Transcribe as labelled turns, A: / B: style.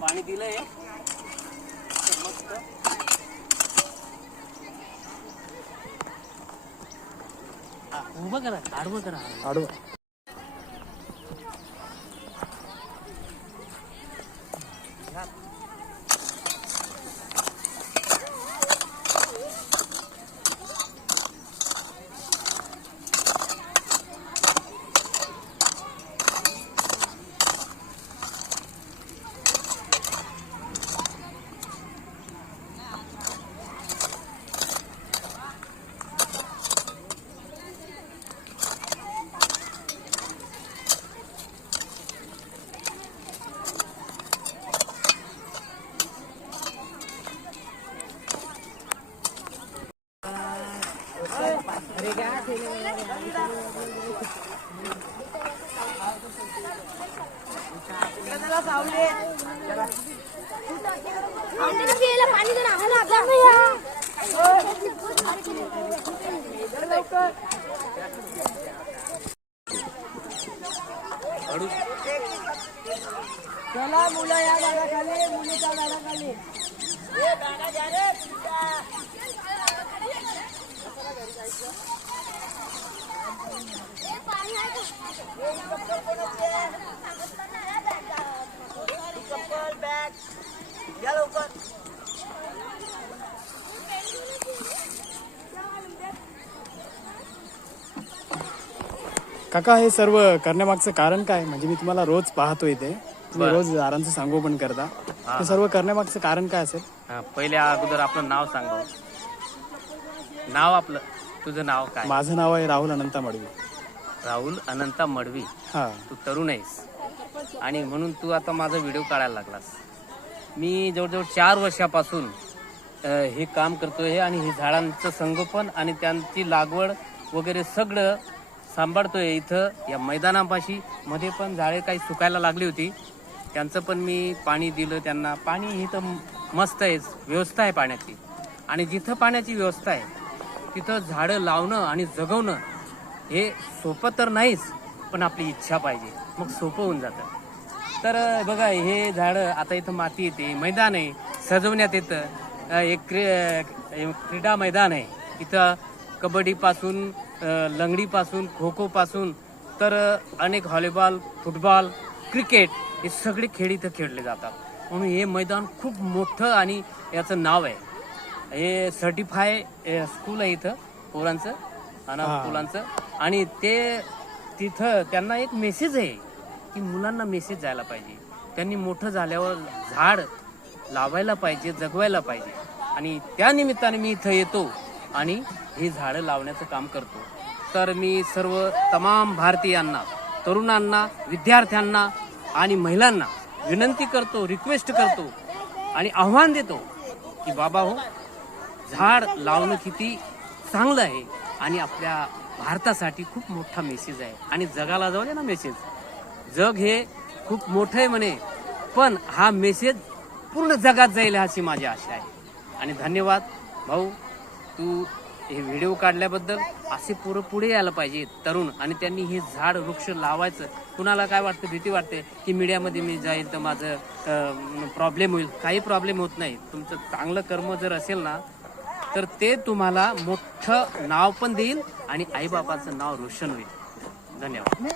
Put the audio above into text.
A: पाणी दिलंय. मस्त हा, उभं करा आडवं करा.
B: आडवं
C: चला मुलं या झाडाखाली मुलीच्या झाडाखाली या लवकर
B: काका हे सर्व करण्यामागचं कारण काय? म्हणजे मी तुम्हाला रोज पाहतो इथे तुम्ही रोज झाडांचं संगोपन करता. हे. सर्व करण्यामागचं कारण काय असेल?
A: हा, पहिले अगोदर आपलं नाव सांग. नाव आपलं. तुझं नाव काय?
B: माझं नाव आहे राहुल अनंता मडवी.
A: राहुल अनंता मडवी?
B: हा.
A: तू तरुण आहेस. आणि म्हणून तू आता माझा व्हिडिओ काढायला लागलास. मी जवळजवळ चार वर्षापासून अ, हे काम करतोय आणि हे झाडांचं संगोपन आणि त्यांची लागवड वगैरे सगळं सांभाळतोय इथं या मैदानापाशी. मध्ये पण झाडे काही सुकायला लागली होती. त्यांचं पण मी पाणी दिलं त्यांना. पाणी इथं मस्त आहे. व्यवस्था आहे पाण्याची. आणि जिथं पाण्याची व्यवस्था आहे तिथं झाडं लावणं आणि जगवणं हे सोपं तर नाहीच पण आपली इच्छा पाहिजे. मग सोपं होऊन जातं. तर बघा हे झाडं आता इथं माती येते मैदान आहे सजवण्यात येतं. एक क्री क्रीडा मैदान आहे. इथं कबड्डीपासून लंगडीपासून खो खोपासून तर अनेक व्हॉलीबॉल फुटबॉल क्रिकेट हे सगळे खेळ इथं खेळले जातात. म्हणून हे मैदान खूप मोठं आणि याचं नाव आहे. हे सर्टिफाय स्कूल आहे इथं पोरांचं अनाथ मुलांचं. आणि ते तिथं त्यांना एक मेसेज आहे की मुलांना मेसेज जायला पाहिजे. त्यांनी मोठं झाल्यावर झाड लावायला पाहिजे जगवायला पाहिजे. आणि त्या निमित्ताने मी इथं येतो आणि ही झाडं लावण्याचं काम करतो. तर मी सर्व तमाम भारतीयांना तरुणांना विद्यार्थ्यांना आणि महिलांना विनंती करतो रिक्वेस्ट करतो आणि आव्हान देतो की बाबा हो झाड लावणं किती चांगलं आहे आणि आपल्या भारतासाठी खूप मोठा मेसेज आहे. आणि जगाला जाऊ दे ना मेसेज जग हे खूप मोठं आहे म्हणे. पण हा मेसेज पूर्ण जगात जाईल अशी माझी आशा आहे. आणि धन्यवाद. भाऊ तू हे व्हिडिओ काढल्याबद्दल असे पोरं पुढे यायला पाहिजे तरुण. आणि त्यांनी हे झाड वृक्ष लावायचं. कुणाला काय वाटतं भीती वाटते की मीडियामध्ये मी जाईल तर माझं प्रॉब्लेम होईल. काही प्रॉब्लेम होत नाही. तुमचं चांगलं कर्म जर असेल ना तर ते तुम्हाला मोठं नाव पण देईल आणि आईबापाचं नाव रोशन होईल. धन्यवाद.